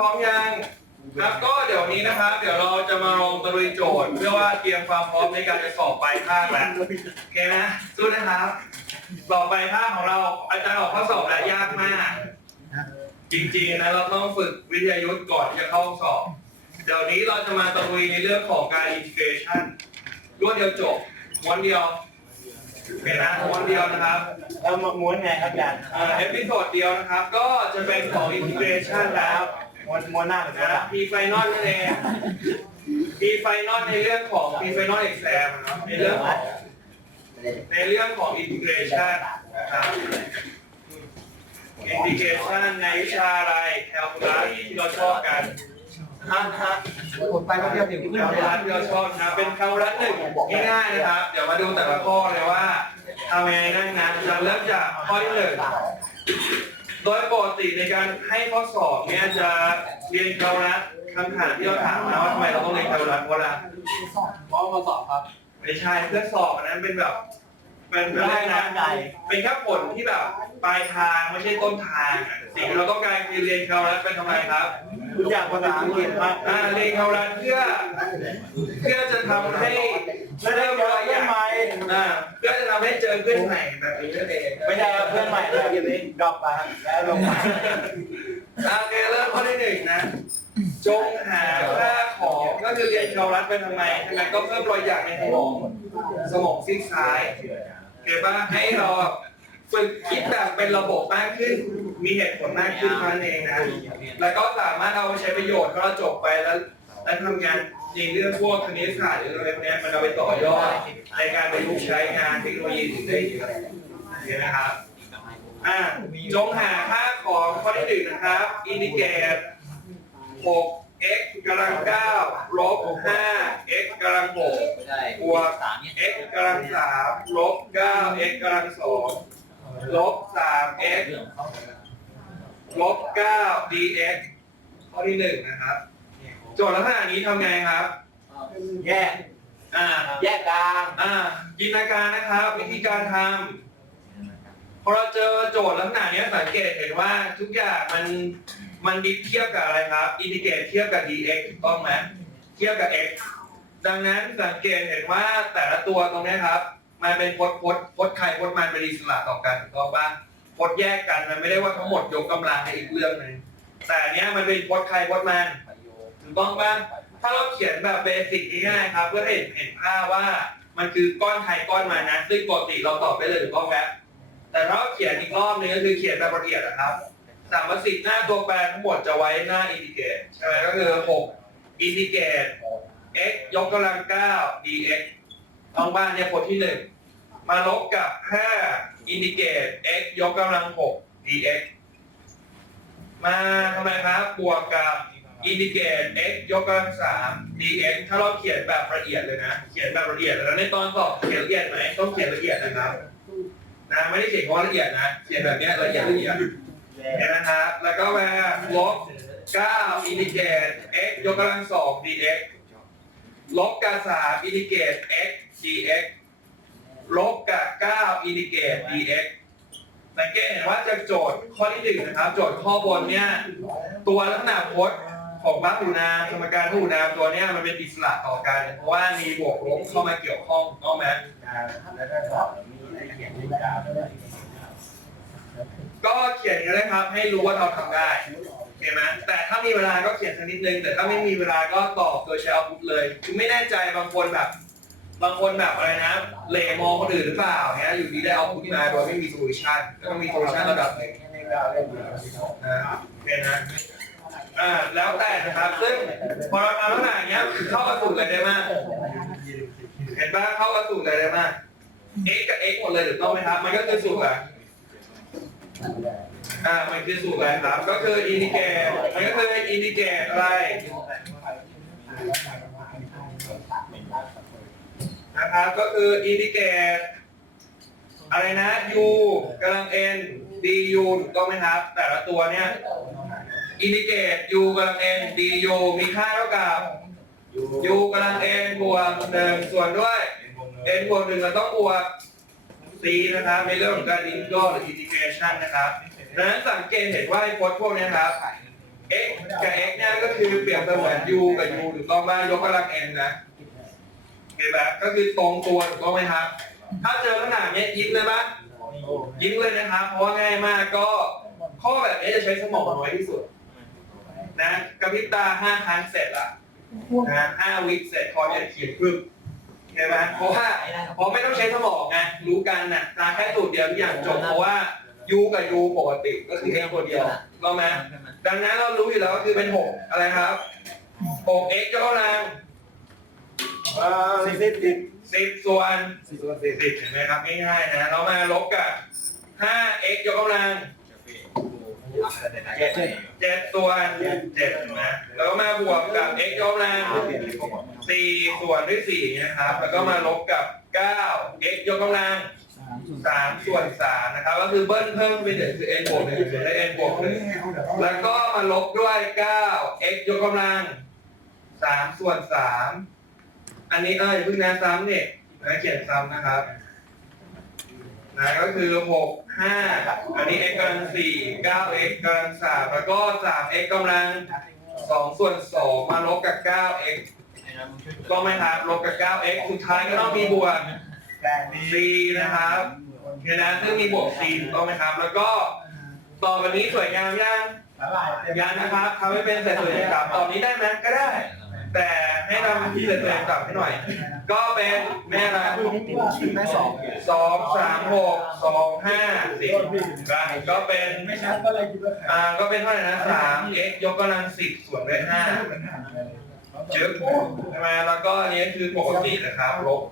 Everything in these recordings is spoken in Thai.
พร้อมยังครับก็เดี๋ยวนี้นะครับ เดี๋ยวเราจะมาลงตะลุยโจทย์ เพื่อว่าเตรียมความพร้อมในการไปสอบปลายภาคแล้วโอเคนะสู้นะครับสอบปลายภาคของเราอาจารย์ออกข้อสอบแล้วยากมาก จริงๆนะเราต้องฝึกวิทยายุทธ์ก่อนที่จะเข้าสอบ เดี๋ยวนี้เราจะมาตะลุยในเรื่องของการอินทิเกรชันรวดเดียวจบม้วนเดียวโอเคนะม้วนเดียวนะครับแล้วมาม้วนไงครับอาจารย์เอ่อเอพิโซดเดียวนะครับ ก็จะเป็นของ integration แล้ว ม้วนม้วนหน้าหรือม้วนหนะลังมีไฟนอลนั่นเองมีไฟนอลในเรื่องของมีไฟนอล exam เนาะในเรื่องของในเรื่องของ integration นะครับ integration ในวิชาอะไร calculus ที่เราชอบกันฮะฮะผมไปก็เดียวถึง calculus ที่เราชอบนะเป็น calculus หนึ่งง่ายๆนะครับ เดี๋ยวมาดูแต่ละข้อเลยว่าทำยังไงนั่นนะจะเริ่มจากข้อที่หนึ่ง โดยปกติในการให้ข้อสอบเนี่ยจะเรียนเคารัสคำถามที่เราถามมาว่าทำไมเราต้องเรียนเคารัสเพราะอะไรเพราะมาสอบครับ ไม่ใช่เพื่อสอบอันนั้นเป็นแบบ เป็นเป็นอะไรนะเป็นแค่ผลที่แบบปลายทางไม่ใช่ต้นทางอะสิ่งที่เราต้องการคือเรียนเคารัสเป็นทำไมครับรู้จักภาษาอังกฤษมากอ่าเรียนเคารัสเพื่อเพื่อจะทำให้ไม่ได้เจอเพื่อนใหม่อ่าเพื่อจะทำให้เจอเพื่อนใหม่แบบนี้นั่นเองไม่ได้เพื่อนใหม่แบบนี้ดรอปมาแล้วลงมาโอเคเริ่มข้อที่หนึ่งนะ จงหาค่าของก็คือเรียนเคารัสไปทำไมทำไมก็เพิ่มรอยหยักในสมองสมองซีกซ้าย เห็นปะให้เราฝึกคิดแบบเป็นระบบมากขึ้น มีเหตุผลมากขึ้นเท่านั้นเองนะ แล้วก็สามารถเอาไปใช้ประโยชน์ถ้าเราจบไปแล้ว แล้วทำงานในเรื่องพวกคณิตศาสตร์หรืออะไรพวกนี้มันเอาไปต่อยอดในการประยุกต์ใช้งานเทคโนโลยีอื่นได้เยอะเห็นไหมครับอ่าจงหาค่าของข้อที่หนึ่งนะครับ อินดิเกต 6 x กำลัง9ลบ5 x กำลัง6บวก x กำลัง3ลบ9 x กำลัง2ลบ3 x ลบ9 dx ข้อที่หนึ่งนะครับ โจทย์ลักษณะนี้ทำไงครับ แยกอ่า แยกกลางอ่าจินตนาการนะครับ วิธีการทำพอเราเจอโจทย์ลักษณะเนี้ยสังเกตเห็นว่าทุกอย่างมัน มันดิฟเทียบกับอะไรครับอินดิเกตเทียบกับ dx ถูกต้องไหมเทียบกับ x ดังนั้นสังเกตเห็นว่าแต่ละตัวตรงนี้ครับ มันเป็นพจน์พจน์พจน์ใครพจน์มันเป็นอิสระต่อกันถูกต้องปะพจน์แยกกันมันไม่ได้ว่าทั้งหมดยกกำลังให้อีกเรื่องหนึ่งแต่เนี้ยมันเป็นพจน์ใครพจน์มันถูกต้องปะถ้าเราเขียนแบบเบสิกง่ายๆครับ เพื่อให้เห็นเห็นภาพว่ามันคือก้อนใครก้อนมันนะซึ่งปกติเราตอบได้เลยถูกต้องไหมแต่ถ้าเราเขียนอีกรอบนึงก็คือเขียนแบบละเอียดนะครับ สามสิบหน้าตัวแปรทั้งหมดจะไว้หน้าอินดิเกตใช่ไหมก็คือ6อินดิเกต x ยกกำลัง9 dx ต้องบ้านเนี่ยผลที่หนึ่งมาลบกับ5อินดิเกต x ยกกำลัง6 dx มาทำไมครับบวกกับอินดิเกต x ยกกำลังสาม dx ถ้าเราเขียนแบบละเอียดเลยนะ เขียนแบบละเอียดแล้วในตอนสอบเขียนละเอียดไหมต้องเขียนละเอียดนะครับนะไม่ได้เขียนคำว่าละเอียดนะ เขียนแบบเนี้ยละเอียดละเอียด นนะครับ แล้วก็มาลบ9อินดิเกต x ยกกำลังสอง dx ลบกับ3อินดิเกต x dx ลบกับ9อินดิเกต dx สังเกตเห็นว่าจากโจทย์ข้อที่หนึ่งนะครับ โจทย์ข้อบนเนี่ยตัวลักษณะพจน์ของพหุนามสมการพหุนามตัวเนี้ยมันเป็นอิสระต่อกัน เพราะว่ามีบวกลบเข้ามาเกี่ยวข้องต้องไหมแล้วก็สอบมีเขียนด้วยกาด้ว ก็เขียนกันเลยครับ ให้รู้ว่าเราทำได้เห็นไหมแต่ถ้ามีเวลาก็เขียนสักนิดนึง แต่ถ้าไม่มีเวลาก็ตอบโดยใช้อาวุธเลย คือไม่แน่ใจบางคนแบบ บางคนแบบอะไรนะเหลมองคนอื่นหรือเปล่าเนี้ยอยู่ดีได้เอาพุทมาโดยไม่มีโซลูชันก็ต้องมีโซลูชันระดับหนึ่งในเราเล่นอยู่นะโอเคนะอ่าแล้วแต่นะครับซึ่งพอเราทำลักษณะอย่างเงี้ยเข้ากับสูตรอะไรได้มากเห็นปะเข้ากับสูตรอะไรได้มาก x กับ x หมดเลยถูกต้องไหมครับ มันก็คือสูตรอะ อ่ามันคือสูตรอะไรครับ ก็คืออินดิเกตมันก็คืออินดิเกตอะไรนะครับก็คืออินดิเกตอะไรนะ u กำลัง n du ถูกต้องไหมครับ แต่ละตัวเนี่ยอินดิเกต u กำลัง n du มีค่าเท่ากับ u กำลัง n บวกหนึ่งส่วนด้วย n บวกหนึ่งเราต้องบวก c นะครับในเรื่องของการ integral หรือ integration นะครับดังนั้นสังเกตเห็นว่าไอ้พจน์พวกเนี้ยครับ x กับ x นี่ก็คือเปรียบเสมือน u กับ u ถูกต้องไหมยกกำลัง n นะเห็นไหมก็คือตรงตัวถูกต้องไหมครับ ถ้าเจอขนาดเนี้ยยิ้มเลยปะยิ้มเลยนะครับ เพราะว่าง่ายมากก็ข้อแบบนี้จะใช้สมองน้อยที่สุด นะกระพริบตาห้าครั้งเสร็จละนะห้าวิเสร็จคอเนี่ยเขียนปึ๊บ เห็นไหมเพราะว่าเพราะไม่ต้องใช้สมองไงรู้กันน่ะตาแค่สูตรเดียวทุกอย่างจบเพราะว่า u กับ u ปกติก็คือ x ตัวเดียวเราไหมดังนั้นเรารู้อยู่แล้วก็คือเป็นหกอะไรครับหก x ยกกำลังสี่สิบสิบสิบส่วนสี่ส่วนสี่สิบเห็นไหมครับง่ายๆนะเรามาลบกับห้า x ยกกำลัง เจ็ดส่วนเจ็ดนะแล้วมาบวกกับ x ยกกำลังสี่ส่วนด้วยสี่นะครับ แล้วก็มาลบกับเก้า x ยกกำลังสามส่วนสามนะครับ ก็คือเบิ้ลเพิ่มไปหนึ่งคือ n บวกหนึ่งส่วนได้ n บวกหนึ่งแล้วก็มาลบด้วยเก้า x ยกกำลังสามส่วนสามอันนี้เอ้ยาเพิ่งนะซ้ำเนี่ยนะเขียนซ้ำนะครับ นะก็คือหกห้าอันนี้ x กำลังสี่เก้า x กำลังสามแล้วก็สาม x กำลังสองส่วนสองมาลบกับเก้า x ก็ไหมครับลบกับ 9x สุดท้ายก็ต้องมีบวก c นะครับเห็นนะซึ่งมีบวก c ถูกต้องไหมครับ แล้วก็ต่อไปนี้สวยงามยังยังนะครับทำให้เป็นเศษส่วย่างต่ำตอนนี้ได้ไหมก็ได้ แต่ให้ทำที่เศษส่วนอย่างต่ำให้หน่อย ก็เป็นแม่ละแม่สองสองสามหกสองห้าสิบได้ก็เป็นไม่ชัดก็เลยคิดว่าอ่าก็เป็นเท่าไหร่นะสาม x ยกกำลังสิบส่วนด้วยห้าจึ๊บใช่ไหมแล้วก็อันนี้คือปกตินะครับลบ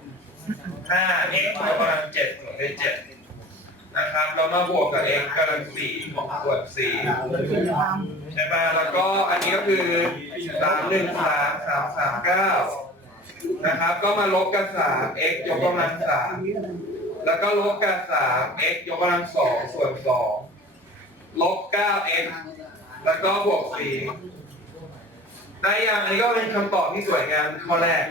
ห้า x ยกกำลัง7ส่วนด้วย7นะครับ เรามาบวกกับ x กำลัง4ส่วน4ใช่ ไหมแล้วก็อันนี้ก็คือ3 1 3 3 3 9นะครับ ก็มาลบกับ3 x ยกกำลัง3แล้วก็ลบกับ3 x ยกกำลัง2ส่วน2ลบ9 x แล้วก็บวก4ได้ยังอันนี้ก็เป็นคำตอบที่สวยงามข้อแรก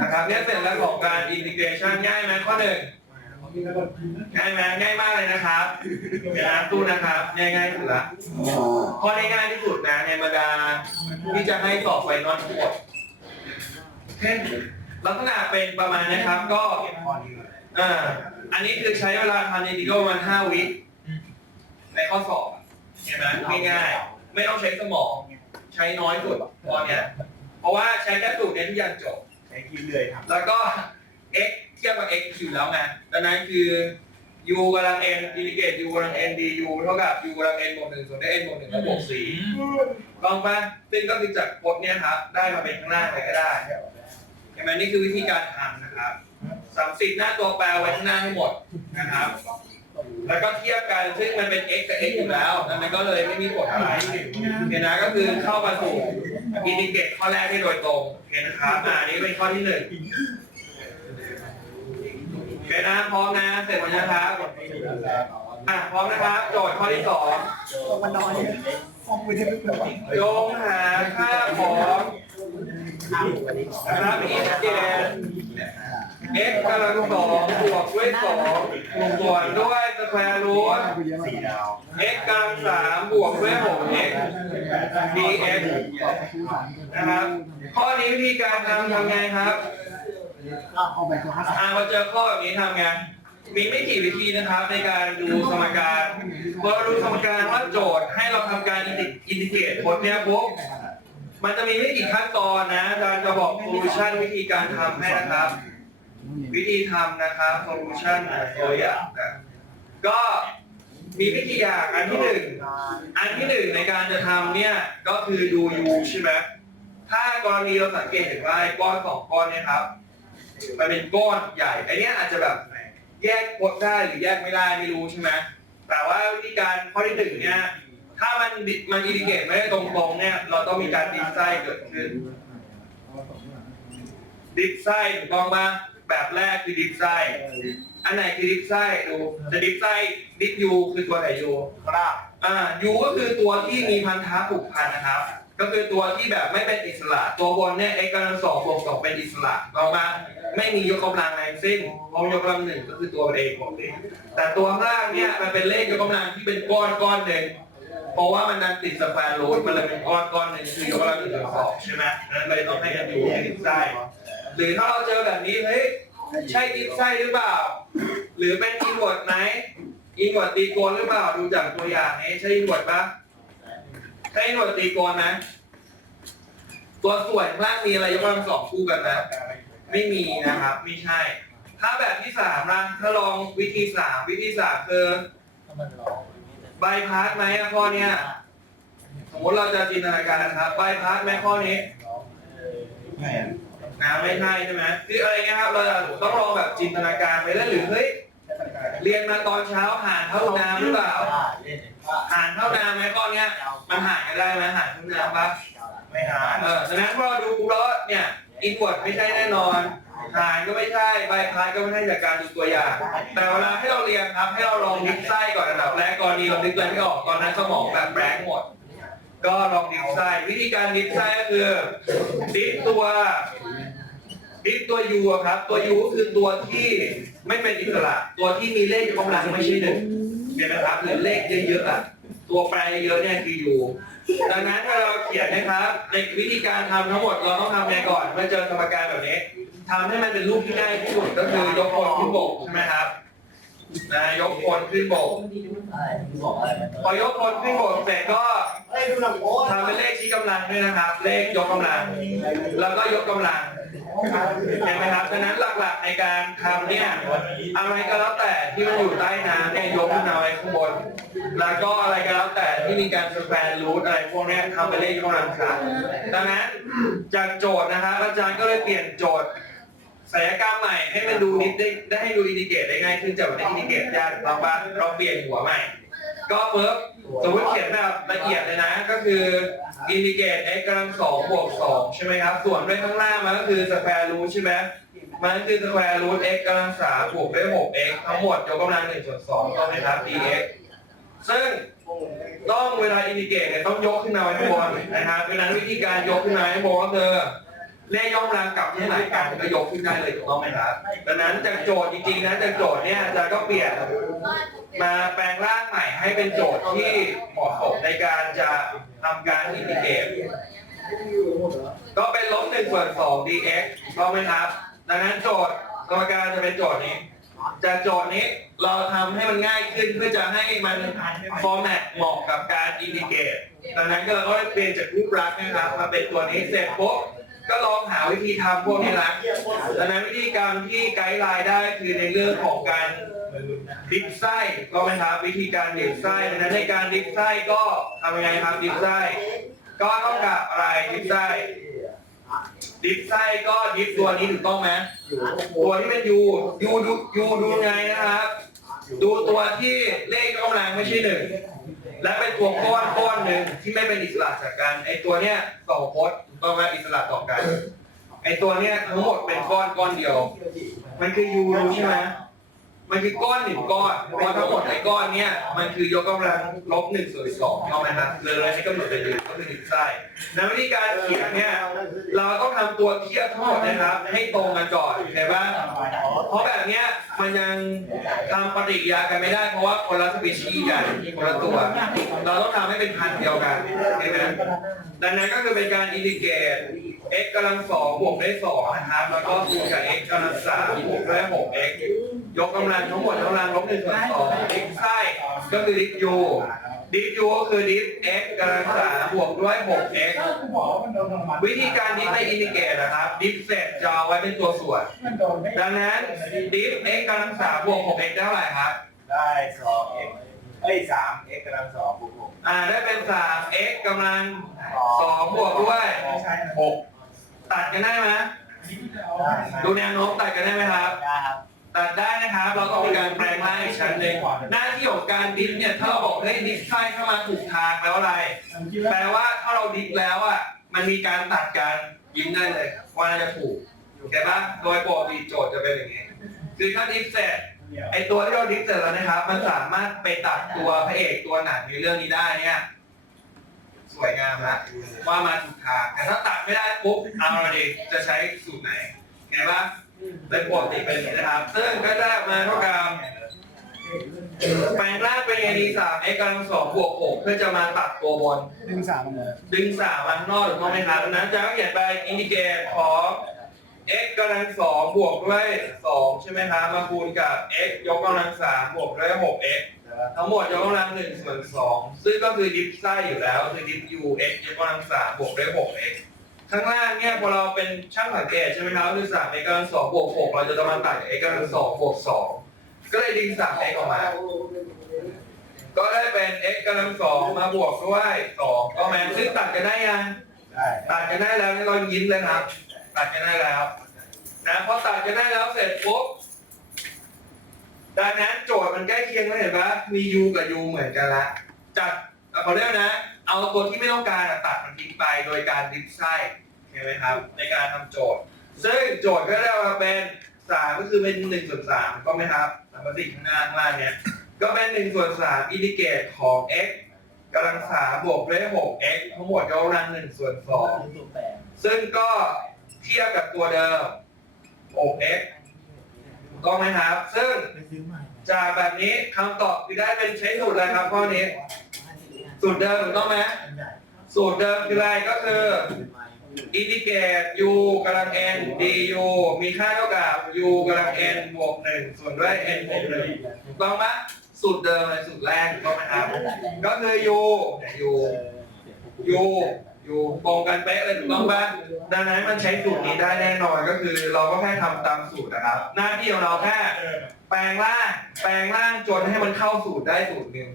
นะครับเนี่ยเสร็จแล้วของการอินทิเกรชันง่ายไหมข้อหนึ่ง ง่ายไหมง่ายมากเลยนะครับเดี๋ยวนะตู้นะครับง่ายง่ายๆสุดละข้อที่ง่ายที่สุดนะในบรรดาที่จะให้สอบไฟนอลทั้งหมดเช่นลักษณะเป็นประมาณนะครับก็อ่าอันนี้คือใช้เวลาทำอินทิเกรประมาณห้าวิในข้อสอบเห็นไหมง่ายๆไม่ต้องใช้สมอง ใช้น้อยสุดตอนเนี้ยเพราะว่าใช้แค่สูตรเนี้ยทุกอย่างจบใช้คิดเลยครับแล้วก็ x เทียบกับ x อยู่แล้วไงดังนั้นคือ u กำลัง n อินทิเกรต u กำลัง n du เท่ากับ u กำลัง n บวกหนึ่งส่วนได้ n บวกหนึ่งแล้วบวกสี่ลองปะซึ่งก็คือจากกฎเนี้ยครับ ได้มาเป็นข้างล่างเลยก็ได้เห็นไหมนี่คือวิธีการทำนะครับสามสิบหน้าตัวแปลไว้ข้างหน้าให้หมดนะครับ แล้วก็เทียบกันซึ่งมันเป็น x กับ x อยู่แล้วดังนั้นก็เลยไม่มีผลอะไรเนี่ยนะก็คือเข้ามาสู่อินทิเกรตข้อแรกได้โดยตรงเห็นนะครับอ่าอันนี้เป็นข้อที่หนึ่ง โอเคนะพร้อมนะ เสร็จหมดนะครับอะพร้อมนะครับ โจทย์ข้อที่สองมันนอนห้องไม่ได้เป็นแบบจงหาค่าของนะครับอินทิเกรต x กำลังสองบวกด้วยสองส่วนด้วยสแควร์รูทสี่ดาว x กำลังสามบวกด้วยหก x dx นะครับ ข้อนี้วิธีการทำทำไงครับ เอาไปตัวห้าสิบอ่ามาเจอข้อแบบนี้ทำไง มีไม่กี่วิธีนะครับในการดูสมการพอเราดูสมการว่าโจทย์ให้เราทำการอินทิเกรตผลเนี้ยปุ๊บมันจะมีไม่กี่ขั้นตอนนะอาจารย์จะบอกโซลูชันวิธีการทำให้นะครับ วิธีทำนะครับโซลูชันตัวอย่างนะก็มีวิธีอย่างอันที่หนึ่งอันที่หนึ่งในการจะทำเนี่ยก็คือดู u ใช่ไหมถ้ากรณีเราสังเกตเห็นว่าก้อนสองก้อนเนี่ยครับ มันเป็นก้อนใหญ่ไอ้เนี้ยอาจจะแบบแยกกดได้หรือแยกไม่ได้ไม่รู้ใช่ไหมแต่ว่าวิธีการข้อที่หนึ่งเนี่ยถ้ามันมันอินดิเกตไม่ได้ตรงๆเนี่ยเราต้องมีการดิฟไส้เกิดขึ้นดิฟไส้ถูกต้องปะแบบแรกคือดิฟไส้อันไหนคือดิฟไส้ดูจะดิฟไส้ดิฟยูคือตัวไหนยูครับอ่ายูก็คือตัวที่มีพันธะผูกพันนะครับ ก็คือตัวที่แบบไม่เป็นอิสระ ตัวบนเนี่ย x กำลังสองบวกสองเป็นอิสระลอมาไม่มียกกำลังอะไรทั้งสิ้นเพราะยกกำลังหนึ่งก็คือตัวมันเองปกติแต่ตัวล่างเนี่ยมันเป็นเลขยกกำลังที่เป็นก้อนก้อนหนึ่งเพราะว่ามันดันติดสแควร์รูทมันเลยเป็นก้อนก้อนหนึ่งคือยกกำลังหนึ่งสองใช่ไหมนั้นเลยต้องให้กันอยู่ที่ดิฟไส้หรือถ้าเราเจอแบบนี้เฮ้ยใช่ดิฟไส้หรือเปล่า หรือเป็นอินเวอร์ตไหมอินเวอร์ตตีโกนหรือเปล่าดูจากตัวอย่างนี้ใช่อินเวอร์ตปะ ใช่อินเวอร์ตตีโกนไหมตัวส่วนข้างล่างมีอะไรยกกำลังสองคู่กันไหมไม่มีนะครับ ไม่ใช่ ถ้าแบบที่สามนะถ้าลองวิธีสามวิธีสามคือถ้ามันร้องบพาสไหมอะข้อเนี้ยสมมติเราจะจินตนาการนะครับใบายพาสไหมข้อนี้ไม่นะไม่ใช่ใช่ไหมคืออะไรเงี้ยครับ เราจะต้องลองแบบจินตนาการไปเล่นหรือเฮ้ยเรียนมาตอนเช้าห่านเท่าน้ำหรือเปล่า ห่านเท่าน้ำไหมข้อเนี้ยมันห่างกันได้ไหมห่านเท่าน้ำปะไม่หาเออดังนั้นพอเราดูปุ๊บแล้วเนี่ยอินเวอร์ไม่ใช่แน่นอนห่านก็ไม่ใช่บายพาสก็ไม่ใช่จากการดูตัวอย่าง แต่เวลาให้เราเรียนครับให้เราลองดิฟไส้ก่อนอันดับแรกกรณีเราดิฟอะไรไม่ออกตอนนั้นสมองแบบแบงค์หมด ก็ลองดิฟไส้วิธีการดิฟไส้ก็คือดิฟตัวดิฟตัวยูครับ ตัวยูก็คือตัวที่ไม่เป็นอิสระ ตัวที่มีเลขยกกำลังไม่ใช่หนึ่ง เห็นไหมครับหรือเลขเยอะๆอะตัวแปรเยอะเนี่ยคืออยู่ ดังนั้นถ้าเราเขียนนะครับ ในวิธีการทำทั้งหมดเราต้องทำไงก่อนเมื่อเจอสมการแบบนี้ทำให้มันเป็นรูปที่ง่ายที่สุดก็คือยกคนขึ้นบกใช่ไหมครับ นะยกคนขึ้นบกอะไรบอกอะไรมันพอยกคนขึ้นบกเสร็จก็เฮ้ยดูหนังโอ้ทำเป็นเลขชี้กำลังด้วยนะครับ เลขยกกำลัง แล้วก็ยกกำลังเห็นไหมครับดังนั้นหลักๆในการทำเนี่ยอะไรก็แล้วแต่ที่มันอยู่ใต้น้ำเนี่ยยกขึ้นมาไว้ข้างบน แล้วก็อะไรก็แล้วแต่ที่มีการสแควร์รูทอะไรพวกเนี้ยทำเป็นเลขยกกำลังครับดังนั้นจากโจทย์นะครับอาจารย์ก็เลยเปลี่ยนโจทย์ ศัลยกรรมใหม่ให้มันดูนิดได้ได้ให้ดูอินดิเกตได้ง่ายขึ้นจากวันนี้อินดิเกตยากเราปะเราเปลี่ยนหัวใหม่ ก็เพิ่มสมมติเขียนแบบละเอียดเลยนะ ก็คืออินดิเกต x กำลังสองบวกสองใช่ไหมครับ ส่วนด้วยข้างล่างมันก็คือสแควร์รูทใช่ไหมมันก็คือสแควร์รูท x กำลังสามบวกด้วยหก x ทั้งหมดยกกำลังหนึ่งส่วนสองต้องไหมครับ dx ซึ่งต้องเวลาอินดิเกตเนี่ยต้องยกขึ้นมาไว้ข้างบนนะครับดังนั้นวิธีการยกขึ้นมาไว้ข้างบนก็คือ เลขยกกำลังกลับที่ไหนกันก็ยกขึ้นได้เลยถูกต้องไหมครับดังนั้นจากโจทย์จริงๆนะจากโจทย์เนี่ยอาจารย์ก็เปลี่ยนมาแปลงร่างใหม่ให้เป็นโจทย์ที่เหมาะสมในการจะทำการอินทิเกรตก็เป็นลบหนึ่งส่วนสอง dx ถูกต้องไหมครับ ดังนั้นโจทย์กรรมการจะเป็นโจทย์นี้จากโจทย์นี้เราทำให้มันง่ายขึ้นเพื่อจะให้มันฟอร์แมตเหมาะกับการอินทิเกรตดังนั้นก็เราก็เปลี่ยนจากรูปลักษณ์นะครับมาเป็นตัวนี้เสร็จปุ๊บ ก็ลองหาวิธีทำพวกนี้นะดังนั้นวิธีการที่ไกด์ไลน์ได้คือในเรื่องของการดิฟไส้ก็ไหมครับวิธีการดิฟไส้ดังนั้นในการดิฟไส้ก็ทำยังไงครับดิฟไส้ก็เท่ากับอะไรดิฟไส้ดิฟไส้ก็ดิฟตัวนี้ถูกต้องไหมตัวที่เป็นยูยูดูยูดูไงนะครับ ดูตัวที่เลขกำลังไม่ใช่หนึ่ง และเป็นตัวก้อนก้อนหนึ่งที่ไม่เป็นอิสระจากกันไอตัวเนี้ยสองโพสถูกต้องไหมอิสระต่อกัน ไอตัวเนี้ยทั้งหมดเป็นก้อนก้อนเดียว มันคือยูรู้ใช่ไหม มันคือก้อนหนึ่งก้อนเพราะทั้งหมดไอ้ก้อนเนี้ยมันคือยกกำลังลบหนึ่งส่วนสองเอาไหมครับเลยให้กำหนดเป็นหนึ่งก็คือหนึ่งไส้ในวิธีการเขียนเนี่ยเราต้องทำตัวเทียบทั้งหมดนะครับ ให้ตรงกันก่อนเห็นปะเพราะแบบเนี้ยมันยังทำปฏิกิริยากันไม่ได้เพราะว่าคนละสปีชีส์กันคนละตัว เราต้องทำให้เป็นพันธุ์เดียวกันเห็นไหมดังนั้นก็คือเป็นการอินดิเกต x กำลังสองบวกด้วยสองนะครับ แล้วก็คูณกับ x กำลังสามบวกด้วยหก x ยกกำลังทั้งหมดยกกำลังลบหนึ่งส่วนสองดิฟไส้ก็คือดิฟยูดิฟยูก็คือดิฟ x กำลังสามบวกด้วยหก x วิธีการดิฟในอินดิเกตนะครับ ดิฟเสร็จจะเอาไว้เป็นตัวส่วน ดังนั้นดิฟ x กำลังสามบวกหก x ได้เท่าไหร่ครับ ได้สองเอ็กเอ้ยสามเอ็กกำลังสองบวกหกอ่าได้เป็นสาม x กำลังสองบวกด้วยหก ตัดกันได้ไหมดูแนวโน้มตัดกันได้ไหมครับ ได้ครับ ตัดได้นะครับ เราต้องมีการแปลงร่างอีกชั้นหนึ่งหน้าที่ของการดิฟเนี่ยถ้าเราบอกให้ดิฟไส้เข้ามาถูกทางแปลว่าอะไร แปลว่าถ้าเราดิฟแล้วอะ มันมีการตัดกันยิ้มได้เลยว่าน่าจะถูกเห็นปะโดยปกติโจทย์จะเป็นอย่างนี้ คือถ้าดิฟเสร็จไอตัวที่เราดิฟเสร็จแล้วนะครับ มันสามารถไปตัดตัวพระเอกตัวหนังในเรื่องนี้ได้เนี่ยส วยงามละว่ามาถูกทางแต่ถ้าตัดไม่ได้ปุ๊บเอาละดิจะใช้สูตรไหนไงบ้างเป็นปกติเป็นอย่างนี้นะครับ ซึ่งก็ได้ออกมาเท่ากับแปลงร่างเป็นไงดีสาม x กำลังสองบวกหกเพื่อจะมาตัดตัวบน ดึงสามเลยดึงสามมาข้างนอกถูกต้องไหมครับดังนั้นจะก็เขียนไปอินดิเกตของ x กำลังสองบวกด้วยสองใช่ไหมครับมาคูณกับ x ยกกำลังสามบวกด้วยหก x ทั้งหมดยกกำลังหนึ่งส่วนสองซึ่งก็คือดิฟไส้อยู่แล้วคือดิฟ u x ยกกำลังสามบวกด้วยหก x ข้างล่างเนี่ยพอเราเป็นช่างสังเกตใช่ไหมครับคือสาม x กำลังสองบวกหกเราจะมาตัด x กำลังสองบวกสองก็เลยดึงสาม x ออกมา ก็ได้เป็น x กำลังสองมาบวกด้วยสองก็แม้ซึ่งตัดกันได้ยังตัดกันได้แล้วนี่เรายิ้มเลยครับ ตัดกันได้แล้วนะพอตัดกันได้แล้วเสร็จปุ๊บ ดังนั้นโจทย์มันใกล้เคียงแล้วเห็นปะมี u กับ u เหมือนกันละจัดเขาเรียกนะ เอาตัวที่ไม่ต้องการอะตัดมันทิ้งไปโดยการดิฟไส้เห็นไหมครับ ในการทำโจทย์ ซึ่งโจทย์ก็ได้มาเป็นสามก็คือเป็นหนึ่งส่วนสามก็ไหมครับสามสิข้างหน้าข้างล่างเนี่ยก็เป็นหนึ่งส่วนสามอินดิเกตของ x กำลังสามบวกด้วยหก x ทั้งหมดยกกำลังหนึ่งส่วนสองตัวแปลงซึ่งก็เทียบกับตัวเดิม 6x ถูก ต้องไหมครับ ซึ่งไปซื้อใหม่จากแบบนี้คำตอบคือได้เป็นใช้สูตรอะไรครับข้อนี้ สูตรเดิมถูกต้องไหมอันใหญ่สูตรเดิมคืออะไรก็คืออินดิเกต u กำลัง n du มีค่าเท่ากับ u กำลัง n บวก1ส่วนด้วย n บวก1ถูกต้องไหมสูตรเดิมเลยสูตรแรกถูกต้องไหมครับ ก็คือ u เนี่ย u u u ตรงกันเป๊ะเลยถูกต้องปะดังนั้นมันใช้สูตรนี้ได้แน่นอนก็คือ เราก็แค่ทำตามสูตรนะครับ หน้าที่ของเราแค่แปลงร่างแปลงร่างจนให้มันเข้าสูตรได้สูตรหนึ่ง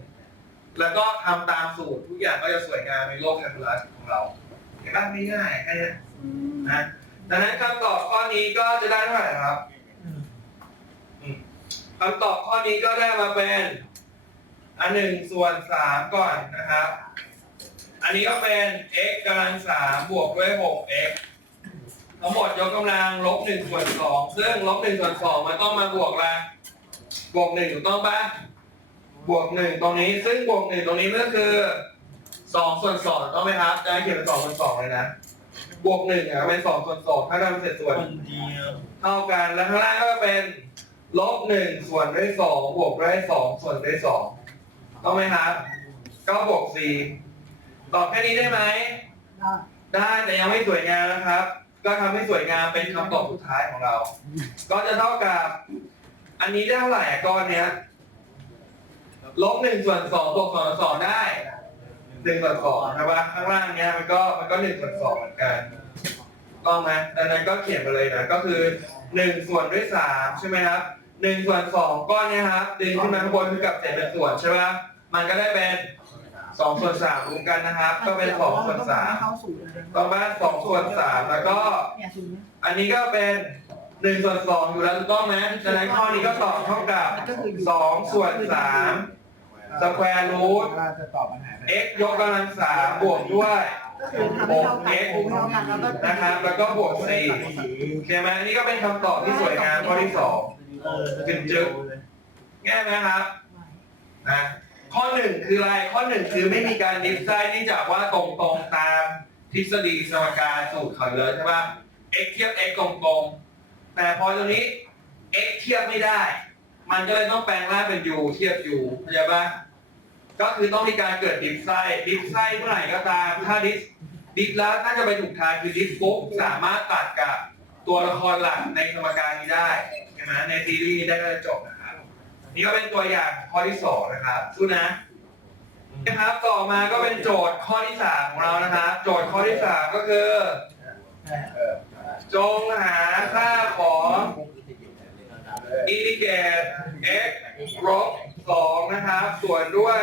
แล้วก็ทำตามสูตรทุกอย่างก็จะสวยงามในโลกแคลคูลัสของเราเห็นปะง่ายๆแค่นี้นะดังนั้นคำตอบข้อนี้ก็จะได้เท่าไหร่ครับคำตอบข้อนี้ก็ได้มาเป็นอันหนึ่งส่วนสามก่อนนะครับ อันนี้ก็เป็น x กำลังสามบวกด้วย 6x ทั้งหมดยกกำลังลบหนึ่งส่วนสองซึ่งลบหนึ่งส่วนสองมันต้องมาบวกละบวกหนึ่งถูกต้องปะบวกหนึ่งตรงนี้ซึ่งบวกหนึ่งตรงนี้ก็คือสองส่วนสองถูกต้องไหมครับจะให้เขียนเป็นสองส่วนสองเลยนะ บวกหนึ่งอะเป็นสองส่วนสองถ้าทำเสร็จส่วนคนเดียวเท่ากันแล้วข้างล่างก็เป็นลบหนึ่งส่วนด้วยสองบวกด้วยสองส่วนด้วยสองต้องไหมครับก็บวกสี่ ตอบแค่นี้ได้ไหม ได้แต่ยังไม่สวยงามนะครับ ก็ทำให้สวยงามเป็นคำตอบสุดท้ายของเรา ก็จะเท่ากับ อันนี้ได้เท่าไหร่อะก้อนเนี้ยลบหนึ่งส่วนสองบวกสองส่วนสองได้หนึ่งส่วนสองใช่ปะข้างล่างเนี้ยมันก็มันก็หนึ่งส่วนสองเหมือนกันต้องไหมดังนั้นก็เขียนไปเลยนะก็คือหนึ่งส่วนด้วยสามใช่ไหมครับหนึ่งส่วนสองก้อนเนี้ยครับดึงขึ้นมาข้างบนคือกับเศษเป็นส่วนใช่ปะมันก็ได้เป็น สองส่วนสามรวมกันนะครับ ก็เป็นสองส่วนสามเข้าสู่เลยต่อมาสองส่วนสามแล้วก็ เนี่ยศูนย์อันนี้ก็เป็นหนึ่งส่วนสองอยู่แล้วถูกต้องไหมดังนั้นข้อนี้ก็ตอบเท่ากับสองส่วนสามสแควร์รูท เราจะตอบปัญหา x ยกกำลังสามบวกด้วยก็คือทำให้เท่ากันคูณเท่ากันแล้วก็นะครับ แล้วก็บวกสี่โอเคไหมอันนี้ก็เป็นคำตอบที่สวยงามข้อที่สอง เออง่ายไหมครับนะ ข้อหนึ่งคืออะไรข้อหนึ่งคือไม่มีการดิฟไซน์เนื่องจากว่าตรงๆตามทฤษฎีสมการสูตรเขาเลยใช่ปะ x เทียบ x ตรงๆแต่พอตรงนี้ x เทียบไม่ได้ มันก็เลยต้องแปลงร่างเป็น u เทียบ u เข้าใจปะก็คือต้องมีการเกิดดิฟไซด์ดิฟไซด์เมื่อไหร่ก็ตามถ้าดิฟดิฟแล้วน่าจะไปถูกทางคือดิฟปุ๊บสามารถตัดกับตัวละครหลักในสมการนี้ได้ใช่ไหมในซีรีส์นี้ได้ก็จะจบนะครับ นี่ก็เป็นตัวอย่างข้อที่สองนะครับสู้นะนะครับ ต่อมาก็เป็นโจทย์ข้อที่สามของเรานะครับ โจทย์ข้อที่สามก็คือ จงหาค่าของอินดิเกต x ลบสองนะครับ ส่วนด้วย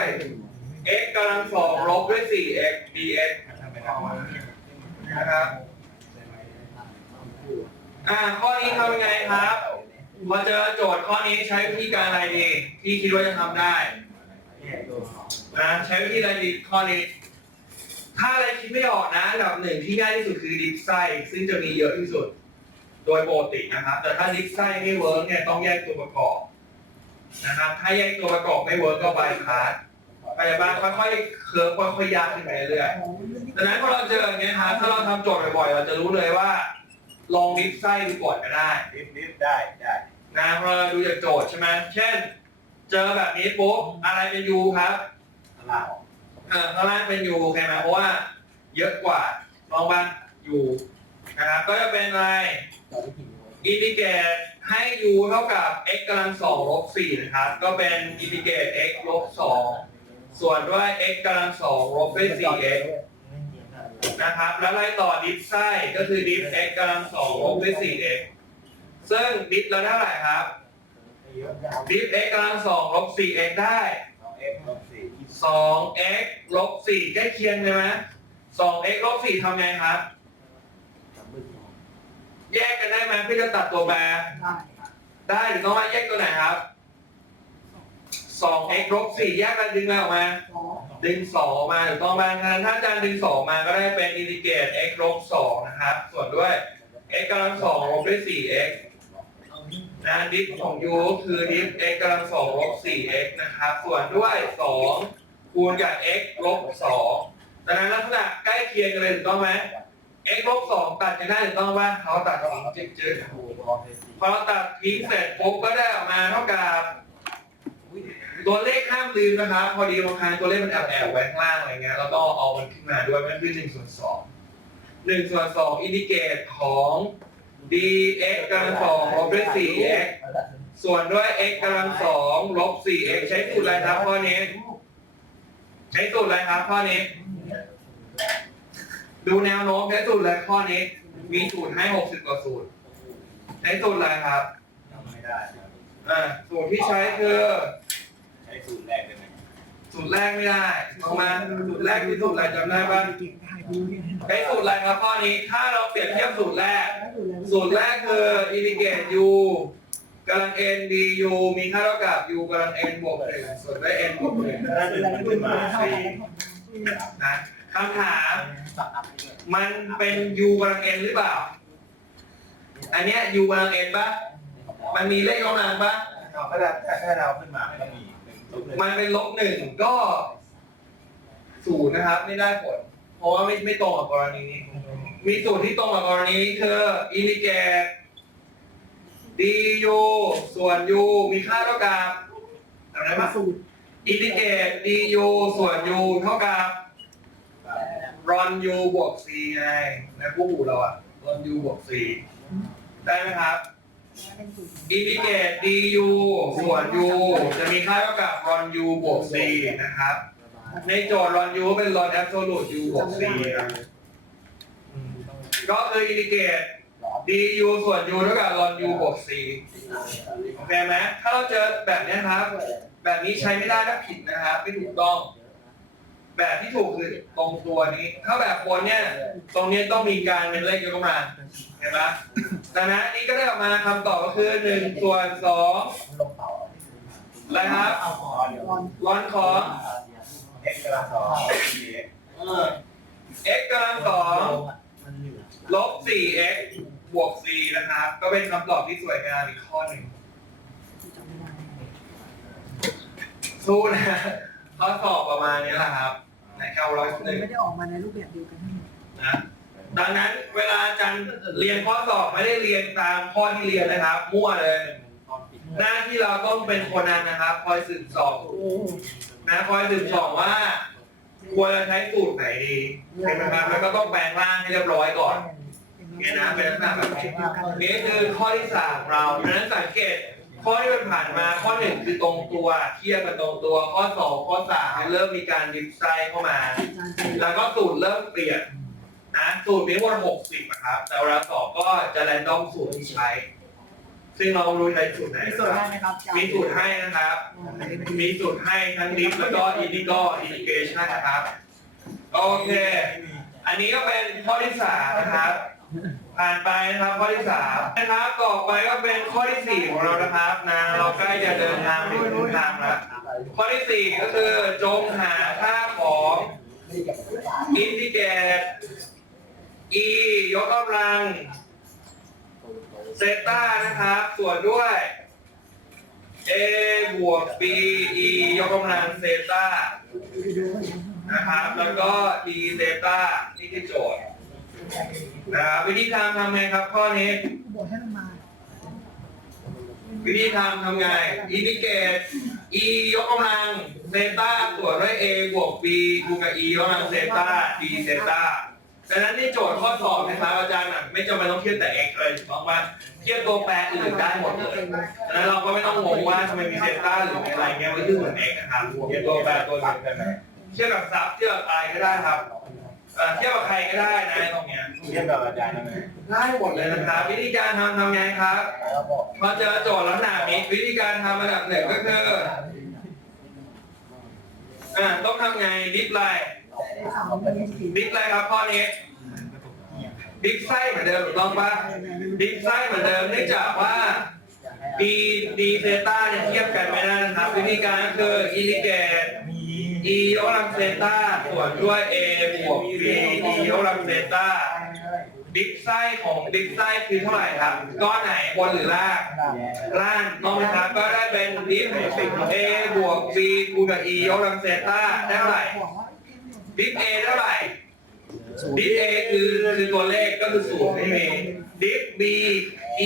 x กำลังสองลบด้วย 4x dx นะครับ อ่า ข้อนี้ทำยังไงครับ มาเจอโจทย์ข้อนี้ใช้วิธีการอะไรดีที่คิดว่าจะทำได้นะใช้วิธีอะไรดีข้อนี้ ถ้าอะไรคิดไม่ออกนะอันดับหนึ่งที่ง่ายที่สุดคือดิฟไซซึ่งจะมีเยอะที่สุด โดยปกตินะครับ แต่ถ้าดิฟไซไม่เวิร์กเนี่ยต้องแยกตัวประกอบนะครับ ถ้าแยกตัวประกอบไม่เวิร์กก็บายพาสไปบ้างค่อยๆเคิร์ฟค่อยๆยากขึ้นไปเรื่อยๆดังนั้นพอเราเจออย่างเงี้ยครับถ้าเราทำโจทย์บ่อยๆเราจะรู้เลยว่า ลองดิฟไซดูก่อนก็ได้ลิฟต์ลิฟได้ได้ นะเพราะเราดูจากโจทย์ใช่ไหมเช่น เจอแบบนี้ปุ๊บอะไรเป็น u ครับตลาดเออข้างล่างเป็น u โอเคไหมเพราะว่าเยอะกว่าลองบ้าง u นะครับก็จะเป็นอะไรเราได้ผิดเลยอินดิเกตให้ u เท่ากับ x กำลังสองลบสี่นะครับ ก็เป็นอินดิเกต x ลบสองส่วนด้วย x กำลังสองลบด้วย 4x นะครับ แล้วไล่ต่อดิฟไส้ก็คือดิฟ x กำลังสองลบด้วย 4x ซึ่งดิฟเราได้เท่าไหร่ครับไม่เยอะดิฟ x กำลังสองลบ 4x ได้ สองเอ็กลบสี่ 2x ลบ 4 ใกล้เคียงใช่ไหม 2x ลบ 4ทำไงครับ แยกกันได้ไหมพี่จะตัดตัวแปร ได้ได้หรือต้องว่าแยกตัวไหนครับ 2x ลบ 4 แยกกันดึงอะไรออกมา สองดึง2ออกมาถูกต้องไหมงั้นถ้าอาจารย์ดึง 2 มาก็ได้เป็นอินดิเกต x ลบ 2 นะครับ ส่วนด้วย x กำลัง2ลบด้วย 4x นะดิฟของ u คือดิฟ x กำลัง2ลบ 4x นะครับ ส่วนด้วย 2 คูณกับ x ลบ 2ดังนั้นลักษณะใกล้เคียงกันเลยถูกต้องไหม x ลบ 2 ตัดกันได้ถูกต้องป่ะเขาตัดทิ้งจึ๊กๆพอเราตัดทิ้งเสร็จปุ๊บก็ได้ออกมาเท่ากับ ตัวเลขห้ามลืมนะครับ พอดีบางครั้งตัวเลขมันแอบแอบไว้ข้างล่างอะไรเงี้ยแล้วก็เอามันขึ้นมาด้วยมันคือหนึ่งส่วนสองหนึ่งส่วนสองอินดิเกตของ dx กำลังสองลบด้วย 4x ส่วนด้วย x กำลังสองลบ 4x ใช้สูตรอะไรครับข้อนี้ ใช้สูตรอะไรครับข้อนี้ ดูแนวโน้มใช้สูตรอะไรข้อนี้ มีสูตรให้ 60 กว่าสูตร ใช้สูตรอะไรครับทำไม่ได้ครับอ่าสูตรที่ใช้คือ ใช้สูตรแรกได้ไหม สูตรแรกไม่ได้ออกมาสูตรแรกคือสูตรอะไรจำได้ป่ะเก่งได้ดูเนี่ยใช้สูตรอะไรครับข้อนี้ ถ้าเราเปรียบเทียบสูตรแรกได้อยู่แล้วสูตรแรกคืออินดิเกต u กำลัง n du มีค่าเท่ากับ u กำลัง n บวกหนึ่งส่วนด้วย n บวกหนึ่งถ้าดึงมันขึ้นมาเท่าสี่กันนะคำถามสับอัพไปด้วยมันเป็น u กำลัง n หรือเปล่า อันเนี้ย u กำลัง n ปะมันมีเลขกำลังปะเอาก็ได้ถ้าเราขึ้นมามันก็มีหนึ่งลบหนึ่ง มันเป็นลบหนึ่งก็ศูนย์นะครับ ไม่ได้ผล เพราะว่าไม่ไม่ตรงกับกรณีนี้ มีสูตรที่ตรงกับกรณีนี้คืออินดิเกต du ส่วน u มีค่าเท่ากับอะไรมาบ้างสูตรอินดิเกต du ส่วน u เท่ากับ ron u บวก c ไงในคู่หูเราอะ ron u บวก c ได้ไหมครับเป็นสูตร อินดิเกต du ส่วน u จะมีค่าเท่ากับ ron u บวก c นะครับ ในโจทย์ ron u เป็น ron absolute u บวก c นะก็คืออินดิเกต du ส่วน u เท่ากับ ron u บวก c โอเคไหมถ้าเราเจอแบบนี้ครับ แบบนี้ใช้ไม่ได้ถ้าผิดนะครับ ไม่ถูกต้อง แบบที่ถูกคือตรงตัวนี้ ถ้าแบบบนเนี่ย ตรงนี้ต้องมีการเป็นเลขยกกำลังเห็นไหมดังนั้นนี้ก็ได้ออกมาคำตอบก็คือหนึ่งส่วนสองอะไรครับร้อนของเอ็กำลังสองสี่เอ็กซ์เออ x กำลังสองมันเหลือลบ 4x บวก c นะครับ ก็เป็นคำตอบที่สวยงามอีกข้อหนึ่งสู้นะข้อสอบประมาณนี้แหละครับ ในแคลร้อยหนึ่งไม่ได้ออกมาในรูปแบบเดียวกันทั้งหมดนะดังนั้นเวลาอาจารย์เรียนข้อสอบไม่ได้เรียนตามข้อที่เรียนนะครับ มั่วเลยตอนปิดหน้าที่เราต้องเป็นคนนั้นนะครับคอยสืบสอบนะคอยสืบสอบว่า ควรจะใช้สูตรไหนดีใช่ไหมครับแล้วก็ต้องแปลงร่างให้เรียบร้อยก่อนเนี่ยนะเป็นลักษณะแบบนี้นี่คือข้อที่สามเราดังนั้นสังเกต ข้อที่มันผ่านมาข้อหนึ่งคือตรงตัวเทียบกันตรงตัว ข้อสองข้อสามเริ่มมีการดิฟไซเข้ามา แล้วก็สูตรเริ่มเปลี่ยนนะสูตรมีทั้งหมดหกสิบครับ แต่เวลาสอบก็จะแรนดอมสูตรที่ใช้ ซึ่งเรารู้ใช้สูตรไหนมีนะสูตรคได้รับไหมครับมีสูตรให้นะครับ มีสูตรให้ทั้งดิฟแล้วก็อินดิก็อินดิเกชันนะครับ โอเค อันนี้ก็เป็นข้อที่สามนะครับ ผ่านไปนะครับข้อที่สามนะครับต่อไปก็เป็นข้อที่สี่ของเรานะครับนะเราใกล้จะเดินทางไปถึงทางแล้วข้อที่สี่ก็คือจงหาค่าของอินทิเกต e ยกกำลังเซต้านะครับ ส่วนด้วย a บวก b e ยกกำลังเซต้านะครับ แล้วก็ d เซต้านี่คือโจทย์ นะครับวิธีทำทำไงครับข้อนี้ บอกให้มันมาวิธีทำทำไงอินดิเกต e ยกกำลังเซต้าส่วนด้วย a บวก b คูณกับ e ยกกำลังเซต้า d เซต้าดังนั้นในโจทย์ข้อสอบนะครับอาจารย์อะไม่จำเป็นต้องเทียบแต่ x เลยถูกต้องปะเทียบตัวแปรอื่นได้หมดเลยดังนั้นเราก็ไม่ต้องงงว่าทำไมมีเซต้าหรือมีอะไรเงี้ยมันก็คือเหมือน x นะครับเทียบตัวแปรตัวหนึ่งได้ไหมเทียบกับซับเทียบกับอะไรก็ได้ครับ อ่อเทียบกับใครก็ได้นะตรงเนี้ยเทียบกับอาจารย์ได้ไหมได้หมดเลยนะครับวิธีการทำทำไงครับแล้วบอกพอเจอโจทย์ลักษณะนี้วิธีการทำอันดับหนึ่งก็คืออ่าต้องทำไงดิฟไลน์สองเป็นสี่ดิฟไลน์ครับข้อนี้ดิฟไส้เหมือนเดิมถูกต้องปะดิฟไส้เหมือนเดิมเนื่องจากว่า d d เซต้าเนี่ยเทียบกันไม่ได้นะครับ วิธีการก็คืออินดิเกต มี e ยกกำลังเซต้าส่วนด้วย a บวก b d ยกกำลังเซต้าดิฟไส้ของดิฟไส้คือเท่าไหร่ครับ ก้อนไหนบนหรือล่างล่างต้องไหมครับ ก็ได้เป็นดิฟ a บวก b คูณกับ e ยกกำลังเซต้าได้เท่าไหร่ดิฟ a เท่าไหร่ดิฟ a คือคือตัวเลขก็คือศูนย์ไม่มีดิฟ b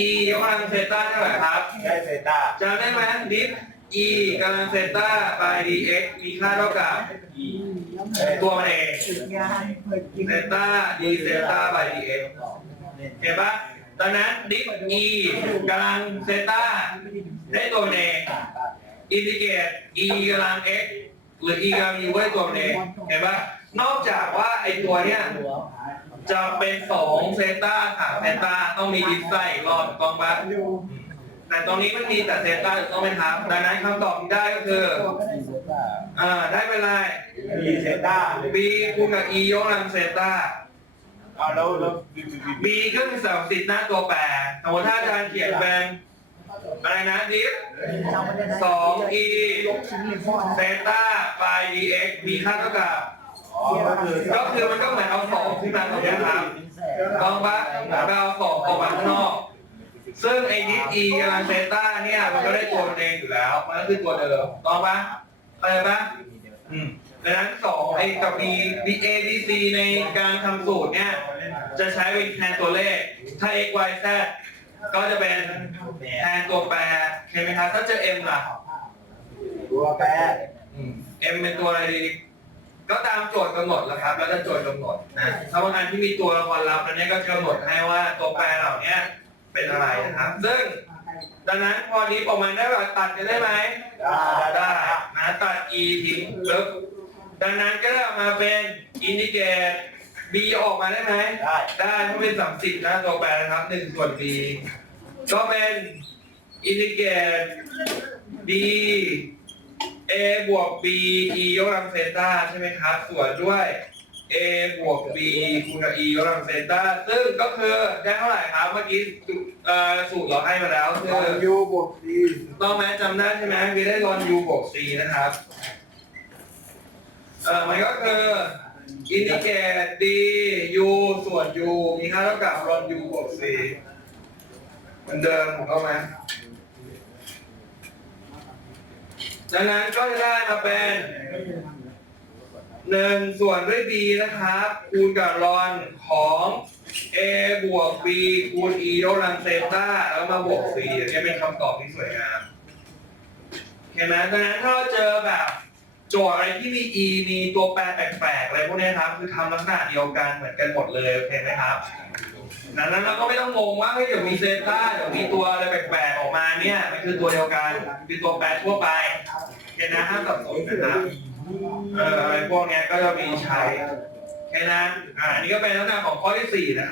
e ยกกำลังเซต้าเท่าไหร่ครับได้เซต้าจำได้ไหมดิฟ e กำลังเซต้า by dx มีค่าเท่ากับตัวมันเองงานเปิดกินเซต้า d เซต้า by dx เห็นปะดังนั้นดิฟ e กำลังเซต้าได้ตัวมันเองอินทิเกรต e กำลัง x หรือ e กำลัง u ได้ตัวมันเองเห็นปะนอกจากว่าไอตัวเนี้ยจะเป็น2เซต้า3เซต้าต้องมีดิฟไซอีกรอบกต้องปะดู แต่ตรงนี้มันมีแต่เซต้าถูกต้องไหมครับดังนั้นคำตอบที่ได้ก็คืออ่าได้เป็นไร มีเซต้า b คูณกับ e ยกกำลังเซต้า เอาแล้วแล้วบีบี b ก็คือสามสิทธิ์หน้าตัวแปรสมมติถ้าอาจารย์เขียนเป็นอะไรนะดิฟสอง e ยกชิ้นเลยพ่อเซต้า by dx มีค่าเท่ากับอ๋อก็คือก็คือมันก็เหมือนเอาสองขึ้นมาตรงนี้ครับต้องปะเหมือนเอาสองออกมาข้างนอก ซึ่งไอ้ดิฟ e กำลังเซต้าเนี่ยมันก็ได้ตัวมันเองอยู่แล้ว มันก็คือตัวเดิมต้องปะอะไรปะอืมดังนั้นสองไอ้กับ b b a b c ในการทำสูตรเนี่ย จะใช้เป็นแทนตัวเลข ถ้า x y z ก็จะเป็นแทนตัวแปรเห็นไหมครับถ้าเจอ m ล่ะตัวแปร m เป็นตัวอะไรดีก็ตามโจทย์กำหนดแล้วครับ แล้วจะโจทย์กำหนดนะถ้าบางอันที่มีตัวละครลับอันนี้ก็จะกำหนดให้ว่าตัวแปรเหล่านี้ เป็นอะไรนะครับ ซึ่งดังนั้นพอนี้ออกมาได้แบบตัดกันได้ไหมได้ได้นะตัด e ทิ้งปึ๊บดังนั้นก็จะมาเป็นอินดิเกต b ออกมาได้ไหมได้ ได้เพราะเป็นสามสิบนะตัวแปรนะครับหนึ่งส่วน b ก็เป็นอินทิเกต b a บวก b e ยกกำลังเซต้าใช่ไหมครับส่วนด้วย a บวก b คูณกับ e ยกกำลังเซต้าซึ่งก็คือได้เท่าไหร่ครับ เมื่อกี้สูตรเอ่อสูตรเราให้มาแล้วคือ ยูบวกซีต้องไหมจำได้ใช่ไหมมีได้ลอน u บวก c นะครับ เอ่อมันก็คืออินดิเกต d u ส่วน u มีค่าเท่ากับลอน u บวก c เหมือนเดิมถูกต้องไหมดังนั้นก็จะได้มาเป็น หนึ่งส่วนด้วย b นะครับ คูณกับลอนของ a บวก b คูณ e ยกกำลังเซต้าแล้วมาบวก c อันนี้เป็นคำตอบที่สวยงามเห็นไหมดังนั้นถ้าเราเจอแบบโจทย์อะไรที่มี e มีตัวแปรแปลกๆอะไรพวกนี้ครับ คือทำลักษณะเดียวกันเหมือนกันหมดเลยโอเคไหมครับดังนั้นเราก็ไม่ต้องงงว่าเฮ้ยเดี๋ยวมีเซต้าเดี๋ยวมีตัวอะไรแปลกๆออกมาเนี่ยมันคือตัวเดียวกันคือตัวแปรทั่วไปเห็นนะห้ามสับสนนะครับ เอออะไรพวกเนี้ยก็จะมีใช้แค่นั้นอ่าอันนี้ก็เป็นลักษณะของข้อที่สี่นะ